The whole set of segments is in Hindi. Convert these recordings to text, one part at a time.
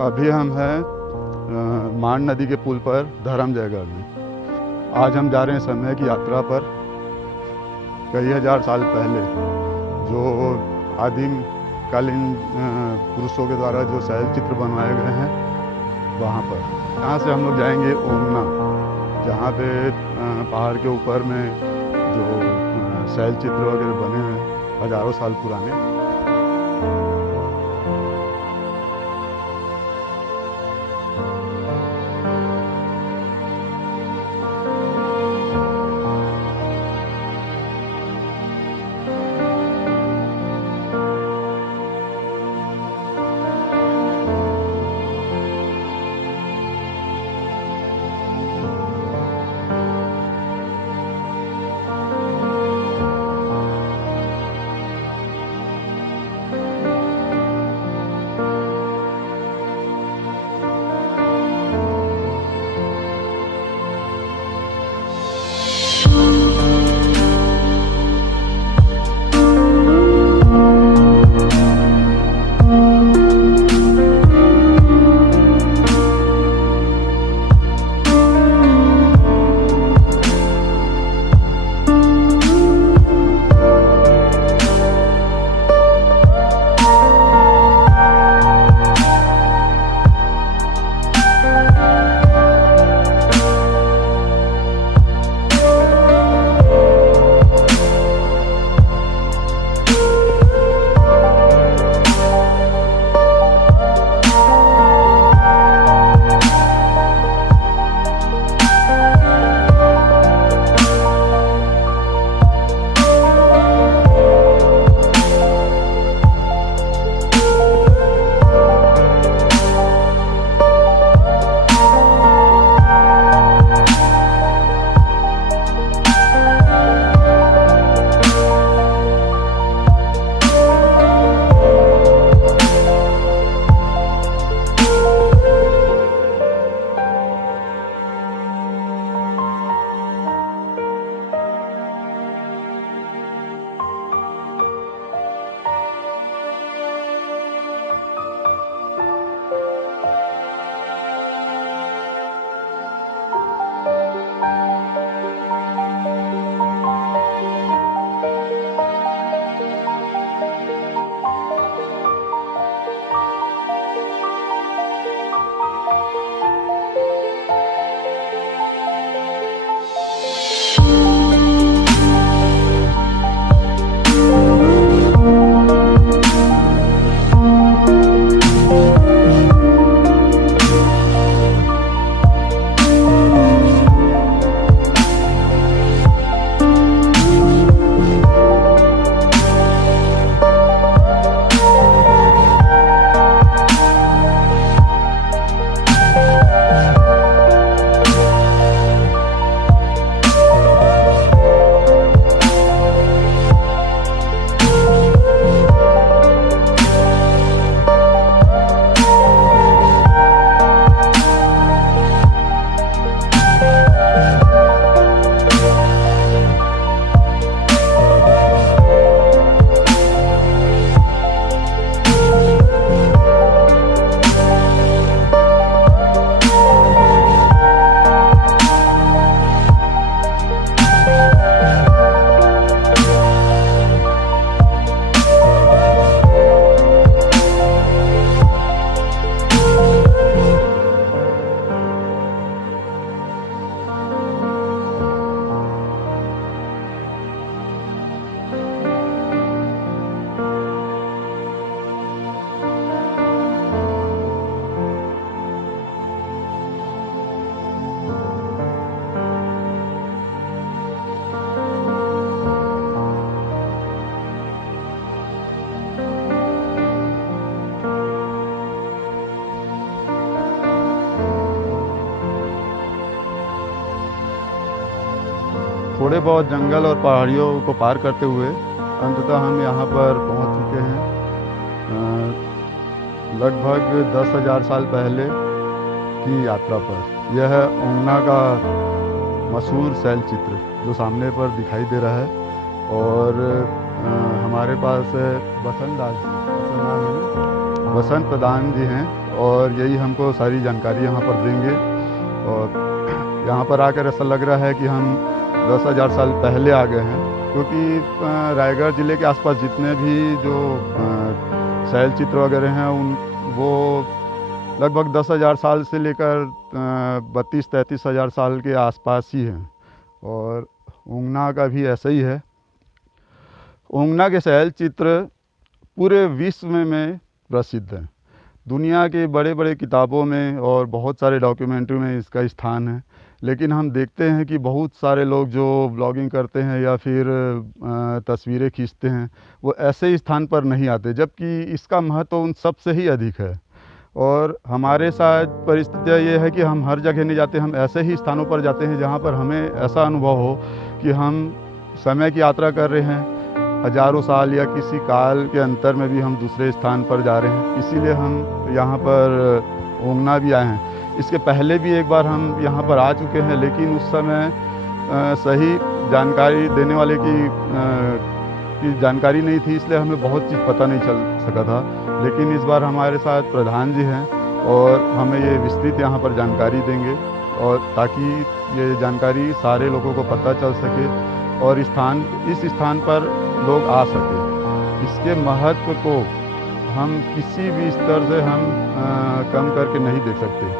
अभी हम हैं मान नदी के पुल पर धर्मजयगढ़ में। आज हम जा रहे हैं समय की यात्रा पर। कई हजार साल पहले जो आदिम कालीन पुरुषों के द्वारा जो शैल चित्र बनवाए गए हैं वहाँ पर। यहाँ से हम लोग जाएंगे ओमना, जहाँ पे पहाड़ के ऊपर में जो शैल चित्र वगैरह बने हैं हजारों साल पुराने। थोड़े बहुत जंगल और पहाड़ियों को पार करते हुए अंततः हम यहाँ पर पहुँच चुके हैं। लगभग 10,000 साल पहले की यात्रा पर। यह है ओमना का मशहूर शैल चित्र जो सामने पर दिखाई दे रहा है। और हमारे पास बसंत दास जी, बसंत प्रधान जी हैं, और यही हमको सारी जानकारी यहाँ पर देंगे। और यहाँ पर आकर ऐसा लग रहा है कि हम 10,000 साल पहले आ गए हैं, क्योंकि रायगढ़ ज़िले के आसपास जितने भी जो शैल चित्र वगैरह हैं वो लगभग 10,000 साल से लेकर 32-33 हज़ार साल के आसपास ही हैं। और ऊंगना का भी ऐसा ही है। ऊंगना के शैल चित्र पूरे विश्व में प्रसिद्ध हैं। दुनिया के बड़े बड़े किताबों में और बहुत सारे डॉक्यूमेंट्री में इसका स्थान है। लेकिन हम देखते हैं कि बहुत सारे लोग जो ब्लॉगिंग करते हैं या फिर तस्वीरें खींचते हैं वो ऐसे स्थान पर नहीं आते, जबकि इसका महत्व उन सब से ही अधिक है। और हमारे साथ परिस्थितियाँ ये है कि हम हर जगह नहीं जाते, हम ऐसे ही स्थानों पर जाते हैं जहाँ पर हमें ऐसा अनुभव हो कि हम समय की यात्रा कर रहे हैं, हजारों साल या किसी काल के अंतर में भी हम दूसरे स्थान पर जा रहे हैं। इसीलिए हम यहाँ पर ऊंगना भी आए हैं। इसके पहले भी एक बार हम यहाँ पर आ चुके हैं, लेकिन उस समय सही जानकारी देने वाले की जानकारी नहीं थी, इसलिए हमें बहुत चीज़ पता नहीं चल सका था। लेकिन इस बार हमारे साथ प्रधान जी हैं और हमें ये विस्तृत यहाँ पर जानकारी देंगे, और ताकि ये जानकारी सारे लोगों को पता चल सके और इस स्थान पर लोग आ सके। इसके महत्व को हम किसी भी स्तर से हम कम करके नहीं देख सकते।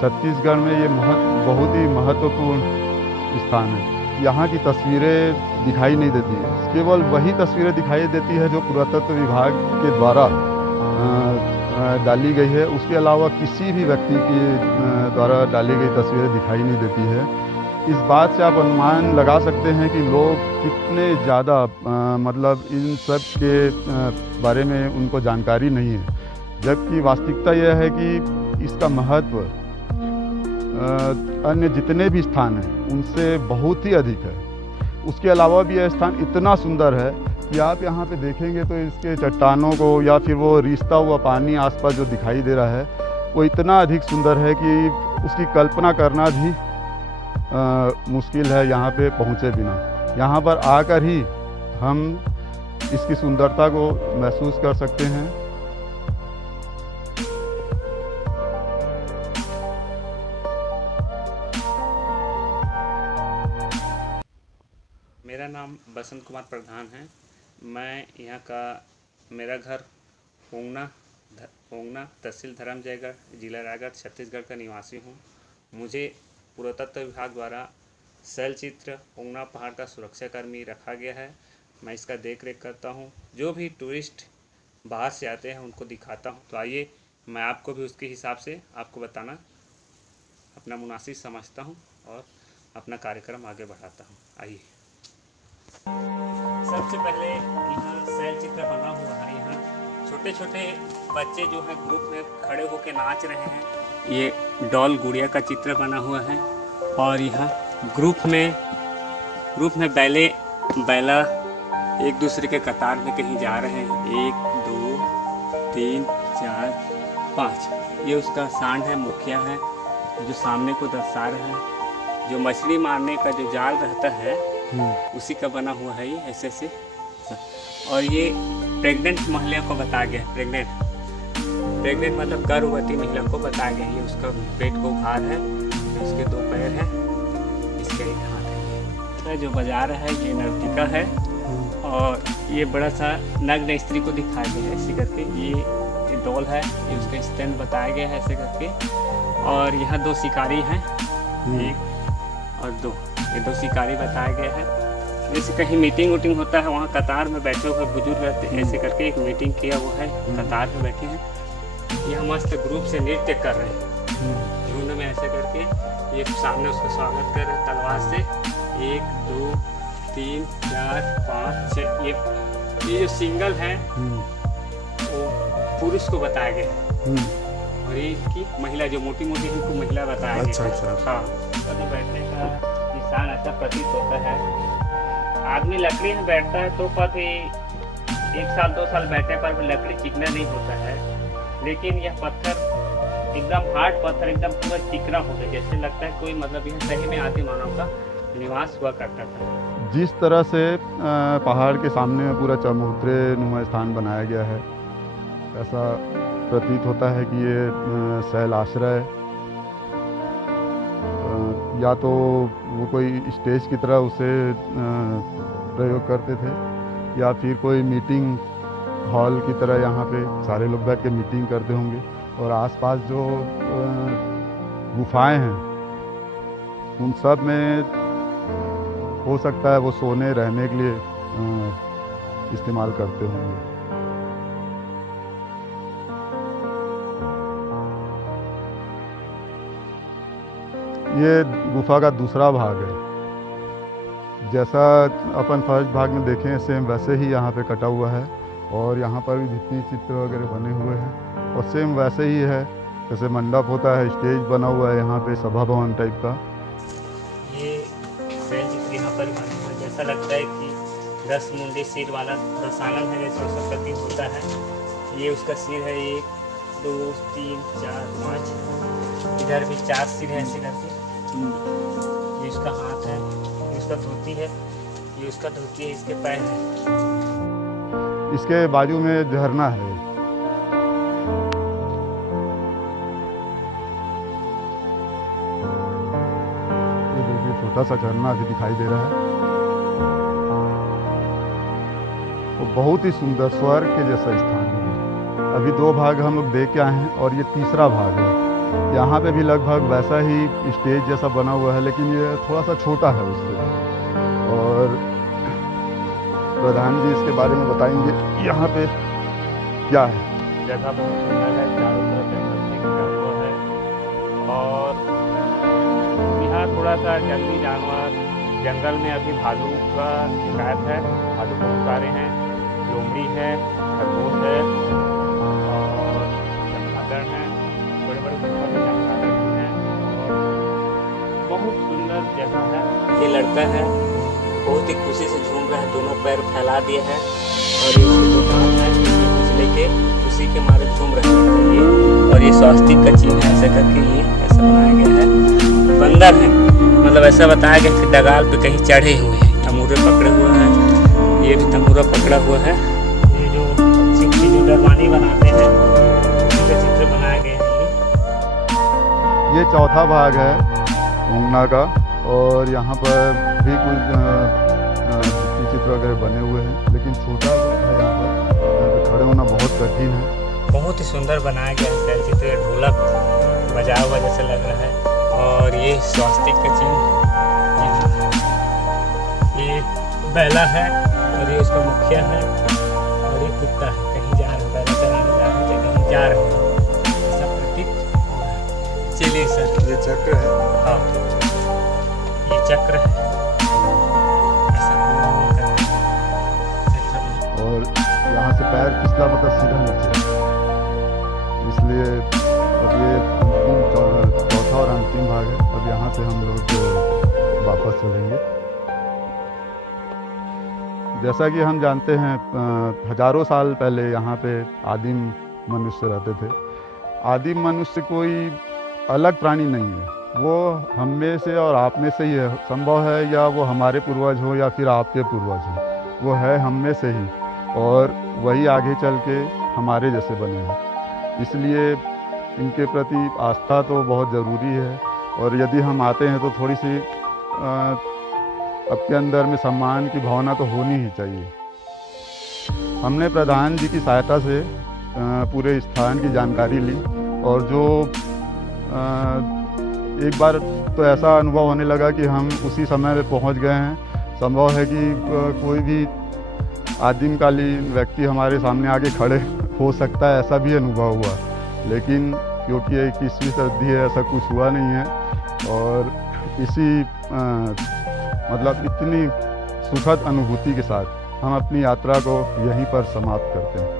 छत्तीसगढ़ में ये बहुत ही महत्वपूर्ण स्थान है। यहाँ की तस्वीरें दिखाई नहीं देती है, केवल वही तस्वीरें दिखाई देती है जो पुरातत्व विभाग के द्वारा डाली गई है। उसके अलावा किसी भी व्यक्ति की द्वारा डाली गई तस्वीरें दिखाई नहीं देती है। इस बात से आप अनुमान लगा सकते हैं कि लोग कितने ज़्यादा मतलब इन सब के बारे में उनको जानकारी नहीं है, जबकि वास्तविकता यह है कि इसका महत्व अन्य जितने भी स्थान हैं उनसे बहुत ही अधिक है। उसके अलावा भी यह स्थान इतना सुंदर है कि आप यहाँ पे देखेंगे तो इसके चट्टानों को या फिर वो रिश्ता हुआ पानी आसपास जो दिखाई दे रहा है वो इतना अधिक सुंदर है कि उसकी कल्पना करना भी मुश्किल है यहाँ पे पहुँचे बिना। यहाँ पर आकर ही हम इसकी सुंदरता को महसूस कर सकते हैं। मेरा नाम बसंत कुमार प्रधान है। मैं यहाँ का, मेरा घर ऊंगना तहसील धरमजयगढ़, जिला रायगढ़, छत्तीसगढ़ का निवासी हूँ। मुझे पुरातत्व विभाग द्वारा शैल चित्र ऊंगना पहाड़ का सुरक्षाकर्मी रखा गया है। मैं इसका देख रेख करता हूँ। जो भी टूरिस्ट बाहर से आते हैं उनको दिखाता हूँ। तो आइए मैं आपको भी उसके हिसाब से आपको बताना अपना मुनासिब समझता हूँ और अपना कार्यक्रम आगे बढ़ाता हूँ। आइए। सबसे पहले यहाँ शैल चित्र बना हुआ है। यहाँ छोटे छोटे बच्चे जो है ग्रुप में खड़े होकर नाच रहे हैं। ये डॉल गुड़िया का चित्र बना हुआ है। और यहाँ ग्रुप में बैला एक दूसरे के कतार में कहीं जा रहे हैं। 1 2 3 4 5। ये उसका सांड है, मुखिया है, जो सामने को दर्शा रहा है। जो मछली मारने का जो जाल रहता है उसी का बना हुआ है ये ऐसे। और ये प्रेग्नेंट महिला को बताया गया। प्रेग्नेंट मतलब गर्भवती महिला को बताया गया। ये उसका पेट को उभार है, इसके 2 पैर हैं, इसका 1 हाथ है। जो बजा रहा है ये नर्तिका है। और ये बड़ा सा नग्न स्त्री को दिखाया गया है ऐसे करके। ये डॉल है, ये उसका स्तन बताया गया है ऐसे करके। और यहाँ 2 शिकारी हैं, 1 और 2। ये 2 शिकारी बताया गया है। जैसे कहीं मीटिंग होता है, वहाँ कतार में बैठे हुए बुजुर्ग रहते हैं, ऐसे करके एक मीटिंग किया हुआ है, कतार में बैठे हैं। यह मस्त ग्रुप से नृत्य कर रहे हैं झुंड में ऐसे करके। ये सामने उसका स्वागत कर रहे हैं तलवार से। 1 2 3 4 5 6। ये जो सिंगल है वो पुरुष को बताया गया है। और ये की महिला जो मोटी इनको महिला बताया गया है। हाँ, कभी बैठने का निशान ऐसा प्रतीत होता है। आदमी लकड़ी में बैठता है तो कभी 1 साल 2 साल बैठने पर भी लकड़ी चिकना नहीं होता है। लेकिन यह पत्थर एकदम हार्ड पत्थर, एकदम पूरा चिकना होता है, जैसे लगता है कोई मतलब यह सही में आदि मानव का निवास हुआ करता था। जिस तरह से पहाड़ के सामने पूरा चबूतरे नुमा स्थान बनाया गया है, ऐसा प्रतीत होता है कि ये शैल आश्रय या तो वो कोई स्टेज की तरह उसे प्रयोग करते थे या फिर कोई मीटिंग हॉल की तरह यहाँ पे सारे लोग बैठ के मीटिंग करते होंगे। और आसपास जो गुफाएं हैं उन सब में हो सकता है वो सोने रहने के लिए इस्तेमाल करते होंगे। ये गुफा का दूसरा भाग है। जैसा अपन फर्स्ट भाग में देखें सेम वैसे ही यहाँ पे कटा हुआ है और यहाँ पर भी भित्ति चित्र वगैरह बने हुए हैं और सेम वैसे ही है जैसे मंडप होता है, स्टेज बना हुआ है यहाँ पे सभा भवन टाइप का। ये शैल चित्र यहाँ पर बना हुआ है, जैसा लगता है कि 10 मुंडी सिर वाला दशानन है जैसे उसका प्रतीक होता है। ये उसका सिर है 1 2 3 4 5, इधर भी 4 सिर है ऐसे करके। ये उसका हाथ है, ये उसका धोती है, ये उसका धोती है, इसके पैर है। इसके बाजू में झरना है। ये देखिए छोटा सा झरना अभी दिखाई दे रहा है। वो बहुत ही सुंदर स्वर्ग के जैसा स्थान है। अभी 2 भाग हम लोग देख के आए हैं और ये तीसरा भाग है। यहाँ पे भी लगभग वैसा ही स्टेज जैसा बना हुआ है लेकिन ये थोड़ा सा छोटा है उससे। और प्रधान जी इसके बारे में बताएंगे यहाँ पे क्या है। जगह बहुत सुंदर है, चारों तरफ जंगल से घिरा हुआ है और यहाँ थोड़ा सा जंगली जानवर, जंगल में अभी भालू का शिकायत है। भालू बहुत सारे हैं, लोमड़ी है, खरगोश है और चमगादड़ हैं, बड़े बड़े चमगादड़ भी हैं और बहुत सुंदर जगह है। ये लड़का है बहुत ही खुशी से झूम रहा है, दोनों पैर फैला दिए हैं और ये उसकी दुकान है, कुछ लेके उसी के मारे झूम रहे हैं। ये और ये स्वास्तिक का चिन्ह है ऐसा करके ये ऐसा बनाया गया है। बंदर है, मतलब ऐसा बताया गया कि डगाल पे कहीं चढ़े हुए हैं, तमूरे पकड़े हुए हैं। ये भी तमूरा पकड़ा हुआ है। ये जो पक्षी की जो डरवानी बनाते हैं उसका चित्र बनाया गया है। ये चौथा भाग है ऊंगना का और यहाँ पर भी कुछ चित्र वगैरह बने हुए हैं लेकिन छोटा है। यहाँ पर खड़े होना बहुत कठिन है। बहुत ही सुंदर बनाया गया है शैल चित्र। ढोलक बजा हुआ जैसा लग रहा है और ये स्वास्तिक का चिन्ह यहाँ है। ये बैला है और ये उसका मुखिया है और ये कुत्ता है, कहीं जा रहा है, बैला चलाने जा रहा है, कहीं जा रहा है, ऐसा प्रतीत हो रहा है। चलिए सर, ये चक्र है। हाँ ये चक्र है, ऐसा घूम करके और यहाँ से पैर पिछला मतलब सीधा नीचे, इसलिए अब ये चौथा और अंतिम भाग है। अब यहाँ से हम लोग वापस चलेंगे। जैसा कि हम जानते हैं हजारों साल पहले यहाँ पे आदिम मनुष्य रहते थे। आदिम मनुष्य कोई अलग प्राणी नहीं है, वो हम में से और आप में से ही है। संभव है या वो हमारे पूर्वज हो या फिर आपके पूर्वज हो, वो है हम में से ही और वही आगे चल के हमारे जैसे बने हैं। इसलिए इनके प्रति आस्था तो बहुत ज़रूरी है और यदि हम आते हैं तो थोड़ी सी आपके अंदर में सम्मान की भावना तो होनी ही चाहिए। हमने प्रधान जी की सहायता से पूरे स्थान की जानकारी ली और जो एक बार तो ऐसा अनुभव होने लगा कि हम उसी समय में पहुंच गए हैं। संभव है कि कोई भी आदिमकालीन व्यक्ति हमारे सामने आके खड़े हो सकता है, ऐसा भी अनुभव हुआ। लेकिन क्योंकि 21वीं सदी है, ऐसा कुछ हुआ नहीं है और इसी मतलब इतनी सुखद अनुभूति के साथ हम अपनी यात्रा को यहीं पर समाप्त करते हैं।